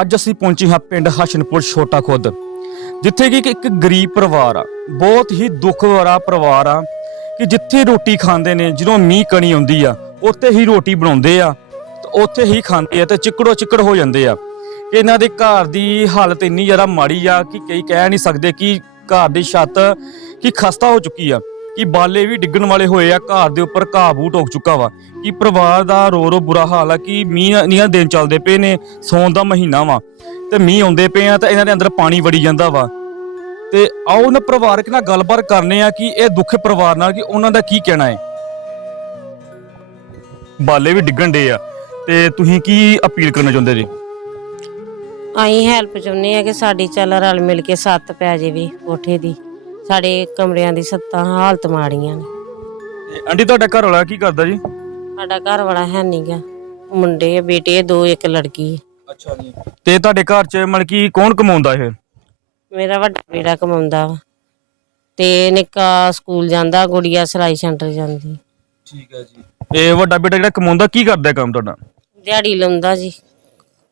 ਅੱਜ ਅਸੀਂ ਪਹੁੰਚੇ ਹਾਂ ਪਿੰਡ ਹਸ਼ਨਪੁਰ ਛੋਟਾ ਖੁਦ, ਜਿੱਥੇ ਕਿ ਇੱਕ- ਗਰੀਬ ਪਰਿਵਾਰ ਆ, ਬਹੁਤ ਹੀ ਦੁੱਖ ਭਰਾ ਪਰਿਵਾਰ ਆ, ਕਿ ਜਿੱਥੇ ਰੋਟੀ ਖਾਂਦੇ ਨੇ, ਜਦੋਂ ਮੀਂਹ ਕਣੀ ਆਉਂਦੀ ਆ, ਉੱਥੇ ਹੀ ਰੋਟੀ ਬਣਾਉਂਦੇ ਆ, ਤੇ ਉੱਥੇ ਹੀ ਖਾਂਦੇ ਆ ਤੇ ਚਿੱਕੜੋ ਚਿੱਕੜ ਹੋ ਜਾਂਦੇ ਆ। ਕਿ ਇਹਨਾਂ ਦੇ ਘਰ ਦੀ ਹਾਲਤ ਇੰਨੀ ਜ਼ਿਆਦਾ ਮਾੜੀ ਆ ਕਿ ਕਈ ਕਹਿ ਨਹੀਂ ਸਕਦੇ ਕਿ ਘਰ ਦੀ ਛੱਤ, ਕਿ ਖਸਤਾ ਹੋ ਚੁੱਕੀ ਆ। ਕਿ ਬਾਲੇ ਵੀ ਡਿੱਗਣ ਵਾਲੇ ਹੋਏ ਆ, ਘਰ ਦੇ ਉੱਪਰ ਘਾਹ ਬੂਟ ਉੱਗ ਚੁੱਕਾ ਵਾ। ਕਿ ਪਰਿਵਾਰ ਦਾ ਰੋ ਰੋ ਬੁਰਾ ਹਾਲ ਆ, ਕਿ ਮੀਂਹ ਨੀਆਂ ਦਿਨ ਚੱਲਦੇ ਪਏ ਨੇ, ਸੌਣ ਦਾ ਮਹੀਨਾ ਵਾ। ਤੇ ਮੀਂਹ ਆਉਂਦੇ ਪਏ ਆ, ਤਾਂ ਇਹਨਾਂ ਦੇ ਅੰਦਰ ਪਾਣੀ ਵੜੀ ਜਾਂਦਾ ਵਾ। ਤੇ ਆਓ ਨਾ ਪਰਿਵਾਰਕ ਨਾਲ ਗੱਲਬਾਤ ਕਰਨੇ ਆ ਕਿ ਇਹ ਦੁੱਖ ਪਰਿਵਾਰ ਨਾਲ ਕਿ ਉਹਨਾਂ ਦਾ ਕੀ ਕਹਿਣਾ ਹੈ। ਬਾਲੇ ਵੀ ਡਿੱਗਣ ਡੇ ਆ, ਤੇ ਤੁਸੀਂ ਕੀ ਅਪੀਲ ਕਰਨਾ ਚਾਹੁੰਦੇ ਜੀ? ਅਸੀਂ ਹੈਲਪ ਚਾਹੁੰਦੇ ਆ ਕਿ ਸਾਡੀ ਚੱਲ ਰਲ ਮਿਲ ਕੇ ਸੱਤ ਪੈ ਜੇ ਵੀ ਕੋਠੇ ਦੀ। ਸਾਡੇ ਕਮਰਿਆਂ ਦੀ ਸੱਤਾਂ ਹਾਲਤ ਮਾੜੀਆਂ ਨੇ। ਆਂਟੀ ਤੁਹਾਡਾ ਘਰ ਵਾਲਾ ਕੀ ਕਰਦਾ ਜੀ? ਸਾਡਾ ਘਰ ਵਾਲਾ ਹੈ ਨਹੀਂਗਾ ਮੁੰਡੇ ਆ ਬੇਟੇ ਆ, ਦੋ ਇੱਕ ਲੜਕੀ ਆ। ਅੱਛਾ ਜੀ। ਤੇ ਤੁਹਾਡੇ ਘਰ 'ਚ ਮਤਲਬ ਕਿ ਕੌਣ ਕਮਾਉਂਦਾ ਇਹ? ਮੇਰਾ ਵੱਡਾ ਬੇਟਾ ਕਮਾਉਂਦਾ ਵਾ। ਤੇ ਨਿੱਕਾ ਸਕੂਲ ਜਾਂਦਾ ਗੁੜੀਆ ਸਿਲਾਈ ਸੈਂਟਰ ਜਾਂਦੀ। ਠੀਕ ਹੈ ਜੀ। ਇਹ ਵੱਡਾ ਬੇਟਾ ਜਿਹੜਾ ਕਮਾਉਂਦਾ ਕੀ ਕਰਦਾ ਹੈ ਕੰਮ ਤੁਹਾਡਾ? ਦਿਹਾੜੀ ਲਾਉਂਦਾ ਜੀ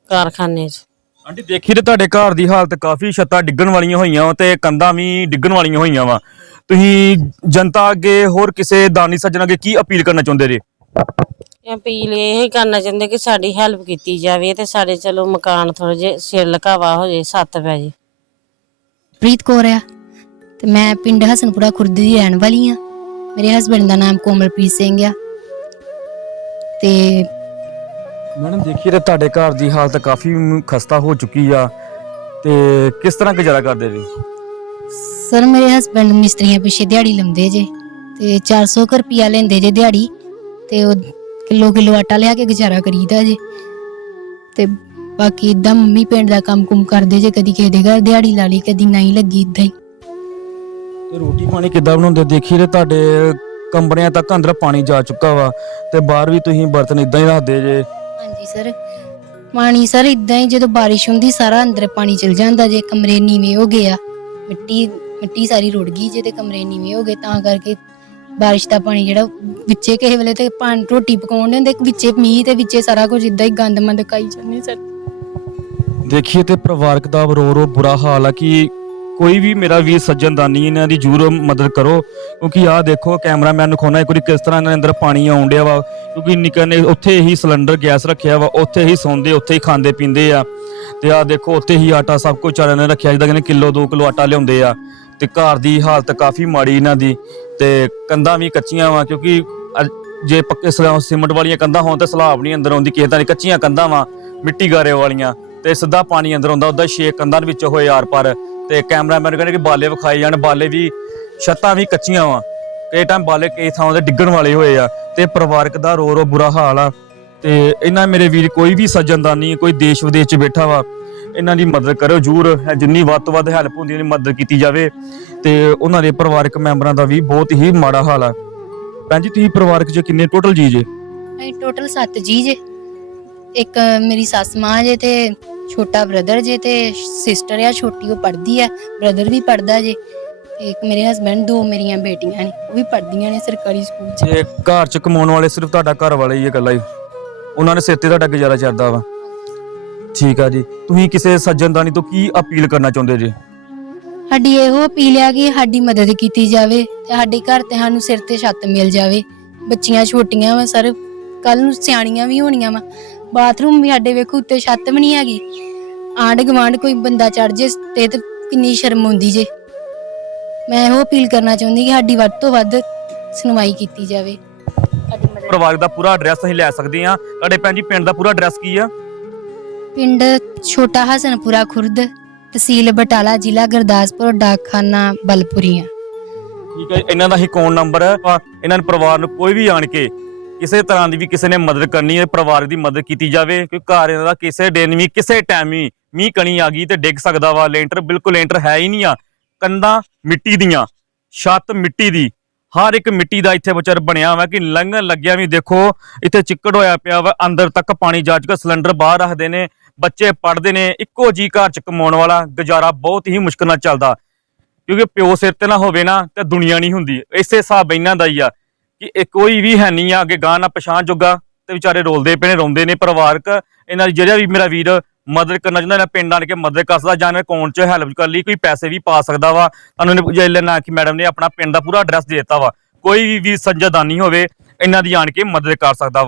ਕਾਰਖਾਨੇ 'ਚ। ਆਂਟੀ ਦੇਖੀ ਤੇ ਤੁਹਾਡੇ ਘਰ ਦੀ ਹਾਲਤ ਕਾਫੀ ਛੱਤਾਂ ਡਿੱਗਣ ਵਾਲੀਆਂ ਹੋਈਆਂ ਤੇ ਕੰਧਾਂ ਵੀ ਡਿੱਗਣ ਵਾਲੀਆਂ ਹੋਈਆਂ ਵਾ। ਤੁਸੀਂ ਜਨਤਾ ਅੱਗੇ ਹੋਰ ਕਿਸੇ ਦਾਨੀ ਸੱਜਣ ਅੱਗੇ ਕੀ ਅਪੀਲ ਕਰਨਾ ਚਾਹੁੰਦੇ ਜੀ? ਇਹ ਅਪੀਲ ਇਹ ਹੀ ਕਰਨਾ ਚਾਹੁੰਦੇ ਕਿ ਸਾਡੀ ਹੈਲਪ ਕੀਤੀ ਜਾਵੇ ਤੇ ਸਾਡੇ ਚਲੋ ਮਕਾਨ ਥੋੜੇ ਜਿਹਾ ਸਿਰ ਲਕਾਵਾ ਹੋ ਜੇ ਸੱਤ ਪੈ ਜੇ। ਪ੍ਰੀਤ ਕੌਰ ਆ ਤੇ ਮੈਂ ਪਿੰਡ ਹਸਨਪੁਰਾ ਖੁਰਦ ਦੀ ਰਹਿਣ ਵਾਲੀ ਆ। ਮੇਰੇ ਹਸਬੰਡ ਦਾ ਨਾਮ ਕੋਮਲਪ੍ਰੀਤ ਸਿੰਘ ਆ। ਤੇ ਮੈਡਮ ਦੇਖੀਏ ਤੇ ਤੁਹਾਡੇ ਘਰ ਦੀ ਹਾਲਤ ਕਾਫੀ ਖਸਤਾ ਹੋ ਚੁੱਕੀ ਆ। ਤੇ ਕਿਸ ਤਰ੍ਹਾਂ ਗੁਜ਼ਾਰਾ ਕਰਦੇ ਜੀ? ਸਰ ਮੇਰੇ ਹਸਬੰਡ ਮਿਸਤਰੀਆਂ ਪਿੱਛੇ ਦਿਹਾੜੀ ਲਾਉਂਦੇ ਜੇ ਤੇ 400 ਕੁ ਰੁਪਿਆ ਲੈਂਦੇ ਜੇ ਦਿਹਾੜੀ ਤੇ ਉਹ ਕਿਲੋ ਕਿਲੋ ਆਟਾ ਲਿਆ ਕੇ ਗੁਜ਼ਾਰਾ ਕਰੀਦਾ ਜੇ। ਤੇ ਬਾਕੀ ਇਦਾਂ ਮੰਮੀ ਪਿੰਡ ਦਾ ਕੰਮ ਕੁਮ ਕਰਦੇ ਜੇ ਕਦੀ ਕਿਸੇ ਦੇ ਘਰ ਦਿਹਾੜੀ ਲਾ ਲਈ ਕਦੀ ਨਹੀਂ ਲੱਗੀ ਇਦਾਂ ਹੀ। ਤੇ ਰੋਟੀ ਪਾਣੀ ਕਿੱਦਾਂ ਬਣਾਉਂਦੇ? ਦੇਖੀਏ ਤੇ ਤੁਹਾਡੇ ਕਮਰਿਆਂ ਤੱਕ ਅੰਦਰ ਪਾਣੀ ਜਾ ਚੁੱਕਾ ਵਾ ਤੇ ਬਾਹਰ ਵੀ ਤੁਸੀਂ ਬਰਤਨ ਇਦਾਂ ਹੀ ਰੱਖਦੇ ਜੇ। ਹਾਂਜੀ, ਸਰ। ਪਾਣੀ ਸਰ ਇਦਾਂ ਹੀ ਜਦੋਂ ਬਾਰਿਸ਼ ਹੁੰਦੀ, ਸਾਰਾ ਅੰਦਰ ਪਾਣੀ ਚਲ ਜਾਂਦਾ, ਜੇ ਕਮਰੇ ਨੀਵੇਂ ਹੋ ਗਏ ਆ, ਮਿੱਟੀ ਮਿੱਟੀ ਸਾਰੀ ਰੁੜ ਗਈ, ਜੇ ਤੇ ਕਮਰੇ ਨੀਵੇਂ ਹੋ ਗਏ, ਤਾਂ ਕਰਕੇ ਬਾਰਿਸ਼ ਦਾ ਪਾਣੀ ਜਿਹੜਾ ਵਿੱਚੇ ਕਿਸੇ ਵੇਲੇ ਤੇ ਪਾਣੀ ਰੋਟੀ ਪਕਾਉਣ ਦੇ ਹੁੰਦੇ ਵਿੱਚੇ ਮੀਂਹ ਤੇ ਵਿੱਚੇ ਸਾਰਾ ਕੁਝ ਇਦਾਂ ਹੀ ਗੰਦ ਮੰਦ ਕਾਈ ਜਾਂਦੇ, ਸਰ। ਦੇਖੀਏ ਤੇ ਪਰਿਵਾਰਕ ਦਾ ਰੋ ਰੋ ਬੁਰਾ ਹਾਲ ਆ ਕਿ ਕੋਈ ਵੀ ਮੇਰਾ ਵੀਰ ਸੱਜਣ ਦਾਨੀ ਇਹਨਾਂ ਦੀ ਜ਼ਰੂਰ ਮਦਦ ਕਰੋ, ਕਿਉਂਕਿ ਆਹ ਦੇਖੋ, ਕੈਮਰਾਮੈਨ ਨੂੰ ਖੋਣਾ ਇੱਕ ਵਾਰੀ ਕਿਸ ਤਰ੍ਹਾਂ ਇਹਨਾਂ ਦੇ ਅੰਦਰ ਪਾਣੀ ਆਉਣ ਡਿਆ ਵਾ, ਕਿਉਂਕਿ ਨਿੱਕਾ ਉੱਥੇ ਹੀ ਸਿਲੰਡਰ ਗੈਸ ਰੱਖਿਆ ਵਾ, ਉੱਥੇ ਹੀ ਸੌਂਦੇ, ਉੱਥੇ ਹੀ ਖਾਂਦੇ ਪੀਂਦੇ ਆ। ਤੇ ਆਹ ਦੇਖੋ, ਉੱਥੇ ਹੀ ਆਟਾ ਸਭ ਕੁਝ ਚਾਰਿਆਂ ਨੇ ਰੱਖਿਆ, ਜਿੱਦਾਂ ਕਹਿੰਦੇ ਕਿਲੋ 2 ਕਿਲੋ ਆਟਾ ਲਿਆਉਂਦੇ ਆ। ਤੇ ਘਰ ਦੀ ਹਾਲਤ ਕਾਫੀ ਮਾੜੀ ਇਹਨਾਂ ਦੀ, ਤੇ ਕੰਧਾਂ ਵੀ ਕੱਚੀਆਂ ਵਾ, ਕਿਉਂਕਿ ਅ- ਜੇ ਪੱਕੇ ਸਲਾ- ਸੀਮਟ ਵਾਲੀਆਂ ਕੰਧਾਂ ਹੋਣ ਤੇ ਸਲਾਬ ਨਹੀਂ ਅੰਦਰ ਆਉਂਦੀ, ਕਿਸੇ ਤਰ੍ਹਾਂ ਕੱਚੀਆਂ ਕੰਧਾਂ ਵਾ, ਮਿੱਟੀ ਗਾਰੇ ਵਾਲੀਆਂ, ਤੇ ਸਿੱਧਾ ਪਾਣੀ ਅੰਦਰ ਆਉਂਦਾ ਉਹਦਾ ਛੇ ਕੰਧਾਂ ਦੇ ਵਿੱਚ ਹੋਏ ਆਰ ਪਰ ਤੇ ਕੈਮਰਾਮੈਨ ਕਹਿੰਦੇ ਕਿ ਬਾਲੇ ਵਿਖਾਏ ਜਾਣ, ਬਾਲੇ ਵੀ ਛੱਤਾਂ ਵੀ ਕੱਚੀਆਂ ਵਾ। ਕਈ ਟਾਈਮ ਬਾਲੇ ਕਈ ਥਾਵਾਂ ਤੇ ਡਿੱਗਣ ਵਾਲੇ ਹੋਏ ਆ ਤੇ ਪਰਿਵਾਰਕ ਦਾ ਰੋ ਰੋ ਬੁਰਾ ਹਾਲ ਆ। ਤੇ ਇਹਨਾਂ ਮੇਰੇ ਵੀਰ ਕੋਈ ਵੀ ਸੱਜਣਦਾਨੀ, ਕੋਈ ਦੇਸ਼ ਵਿਦੇਸ਼ 'ਚ ਬੈਠਾ ਵਾ, ਇਹਨਾਂ ਦੀ ਮਦਦ ਕਰੋ ਜਰੂਰ। ਜਿੰਨੀ ਵੱਧ ਤੋਂ ਵੱਧ ਹੈਲਪ ਹੁੰਦੀ ਹੈ ਮਦਦ ਕੀਤੀ ਜਾਵੇ। ਤੇ ਉਹਨਾਂ ਦੇ ਪਰਿਵਾਰਕ ਮੈਂਬਰਾਂ ਦਾ ਵੀ ਬਹੁਤ ਹੀ ਮਾੜਾ ਹਾਲ ਆ। ਭੈਣ ਜੀ, ਤੁਸੀਂ ਪਰਿਵਾਰਕ 'ਚ ਕਿੰਨੇ ਟੋਟਲ ਜੀ ਜੇ? ਅਸੀਂ ਟੋਟਲ 7 ਜੀ ਜੇ। ਇੱਕ ਮੇਰੀ ਸੱਸ ਮਾਂ ਜੇ ਤੇ ਛੋਟਾ ਬ੍ਰਦਰ ਜੇ ਤੇ ਸਿਸਟਰ ਆ ਛੋਟੀ ਉਹ ਪੜ੍ਹਦੀ ਆ ਬ੍ਰਦਰ ਵੀ ਪੜ੍ਹਦਾ ਜੇ। ਇੱਕ ਮੇਰੇ ਹਸਬੰਡ ਦੋ ਮੇਰੀਆਂ ਬੇਟੀਆਂ ਨੇ ਉਹ ਵੀ ਪੜ੍ਹਦੀਆਂ ਨੇ ਸਰਕਾਰੀ ਸਕੂਲ 'ਚ। ਤੇ ਘਰ 'ਚ ਕਮਾਉਣ ਵਾਲੇ ਸਿਰਫ ਤੁਹਾਡਾ ਘਰ ਵਾਲਾ ਹੀ ਹੈ ਇਕੱਲਾ ਹੀ। ਉਹਨਾਂ ਨੇ ਸਿਰ ਤੇ ਤੁਹਾਡਾ ਗੁਜ਼ਾਰਾ ਚੱਲਦਾ ਵਾ। ਠੀਕ ਆ ਜੀ। ਤੁਸੀਂ ਕਿਸੇ ਸੱਜਣਦਾਨੀ ਤੋਂ ਕੀ ਅਪੀਲ ਕਰਨਾ ਚਾਹੁੰਦੇ ਜੀ? ਸਾਡੀ ਇਹੋ ਅਪੀਲ ਆ ਕਿ ਸਾਡੀ ਮਦਦ ਕੀਤੀ ਜਾਵੇ ਤੇ ਸਾਡੇ ਘਰ ਤੇ ਸਾਨੂੰ ਸਿਰ ਤੇ ਛੱਤ ਮਿਲ ਜਾਵੇ। ਬੱਚੀਆਂ ਛੋਟੀਆਂ ਵਾ ਸਰ ਕੱਲ ਨੂੰ ਸਿਆਣੀਆਂ ਵੀ ਹੋਣੀਆਂ ਵਾ। ਬਾਥਰੂਮ ਵੀ ਸਾਡੇ ਵੇਖੋ ਉੱਤੇ ਛੱਤ ਵੀ ਨਹੀਂ ਹੈਗੀ। ਆਂਢ ਗੁਆਂਢ ਕੋਈ ਬੰਦਾ ਚੜ ਜੇ ਤੇ ਤੇ ਕਿੰਨੀ ਸ਼ਰਮ ਆਉਂਦੀ ਜੇ। ਮੈਂ ਇਹੋ ਅਪੀਲ ਕਰਨਾ ਚਾਹੁੰਦੀ ਕਿ ਸਾਡੀ ਵੱਧ ਤੋਂ ਵੱਧ ਸੁਣਵਾਈ ਕੀਤੀ ਜਾਵੇ। ਸਾਡੀ ਮਦਦ ਪਰਿਵਾਰ ਦਾ ਪੂਰਾ ਐਡਰੈਸ ਅਸੀਂ ਲੈ ਸਕਦੇ ਆ ਤੁਹਾਡੇ ਭੈਣ ਜੀ ਪਿੰਡ ਦਾ ਪੂਰਾ ਐਡਰੈਸ ਕੀ ਆ? ਪਿੰਡ ਛੋਟਾ ਹਸਨਪੁਰਾ ਖੁਰਦ ਤਹਿਸੀਲ ਬਟਾਲਾ ਜ਼ਿਲ੍ਹਾ ਗੁਰਦਾਸਪੁਰ ਡਾਕਖਾਨਾ ਬਲਪੁਰੀਆਂ। ਠੀਕ ਹੈ ਇਹਨਾਂ ਦਾ ਹੀ ਕੋਨ ਨੰਬਰ ਹੈ ਇਹਨਾਂ ਨੂੰ ਪਰਿਵਾਰ ਨੂੰ ਕੋਈ ਵੀ ਆਣ ਕੇ ਕਿਸੇ ਤਰ੍ਹਾਂ ਦੀ ਵੀ ਕਿਸੇ ਨੇ ਮਦਦ ਕਰਨੀ ਹੈ, ਪਰਿਵਾਰ ਦੀ ਮਦਦ ਕੀਤੀ ਜਾਵੇ ਕਿਉਂਕਿ ਘਰ ਇਹਨਾਂ ਦਾ ਕਿਸੇ ਦਿਨ ਵੀ, ਕਿਸੇ ਟਾਈਮ ਵੀ ਮੀਂਹ ਕਣੀ ਆ ਗਈ ਤੇ ਡਿੱਗ ਸਕਦਾ ਵਾ, ਲੈਂਟਰ ਬਿਲਕੁਲ ਲੈਂਟਰ ਹੈ ਹੀ ਨਹੀਂ ਆ, ਕੰਧਾਂ ਮਿੱਟੀ ਦੀਆਂ, ਛੱਤ ਮਿੱਟੀ ਦੀ, ਹਰ ਇੱਕ ਮਿੱਟੀ ਦਾ ਇੱਥੇ ਵਿਚਾਰ ਬਣਿਆ ਵਾ ਕਿ ਲੰਘਣ ਲੱਗਿਆ ਵੀ ਦੇਖੋ, ਇੱਥੇ ਚਿੱਕੜ ਹੋਇਆ ਪਿਆ ਵਾ, ਅੰਦਰ ਤੱਕ ਪਾਣੀ ਜਾ ਚੁੱਕਾ, ਸਿਲੰਡਰ ਬਾਹਰ ਰੱਖਦੇ ਨੇ, ਬੱਚੇ ਪੜਦੇ ਨੇ, ਇੱਕੋ ਜੀ ਘਰ ਚ ਕਮਾਉਣ ਵਾਲਾ ਗੁਜ਼ਾਰਾ ਬਹੁਤ ਹੀ ਮੁਸ਼ਕਲ ਨਾਲ ਚੱਲਦਾ, ਕਿਉਂਕਿ ਪਿਓ ਸਿਰ ਤੇ ਨਾ ਹੋਵੇ ਨਾ ਤੇ ਦੁਨੀਆ ਨਹੀਂ ਹੁੰਦੀ, ਇਸੇ ਹਿਸਾਬ ਇਹਨਾਂ ਦਾ ਹੀ ਆ। ਕਿ ਇਹ ਕੋਈ ਵੀ ਹੈ ਨਹੀਂ ਆ ਅੱਗੇ ਗਾਂ ਨਾ ਪਛਾਣ ਜੋਗਾ ਤੇ ਵਿਚਾਰੇ ਰੋਲਦੇ ਪਏ ਨੇ, ਰੋਂਦੇ ਨੇ ਪਰਿਵਾਰਕ। ਇਹਨਾਂ ਦੀ ਜਿਹੜਾ ਵੀ ਮੇਰਾ ਵੀਰ ਮਦਦ ਕਰਨਾ ਚਾਹੁੰਦਾ, ਇਹਨਾਂ ਪਿੰਡ ਆਣ ਕੇ ਮਦਦ ਕਰ ਸਕਦਾ ਜਾਂ ਅਕਾਊਂਟ 'ਚ ਹੈਲਪ ਕਰ ਲਈ ਕੋਈ ਪੈਸੇ ਵੀ ਪਾ ਸਕਦਾ ਵਾ। ਤੁਹਾਨੂੰ ਨੇ ਜੇ ਲੈਣਾ ਕਿ ਮੈਡਮ ਨੇ ਆਪਣਾ ਪਿੰਡ ਦਾ ਪੂਰਾ ਐਡਰੈਸ ਦੇ ਦਿੱਤਾ ਵਾ। ਕੋਈ ਵੀ ਵੀ ਸੱਜਣਦਾਨੀ ਹੋਵੇ, ਇਹਨਾਂ ਦੀ ਆਣ ਕੇ ਮਦਦ ਕਰ ਸਕਦਾ ਵਾ।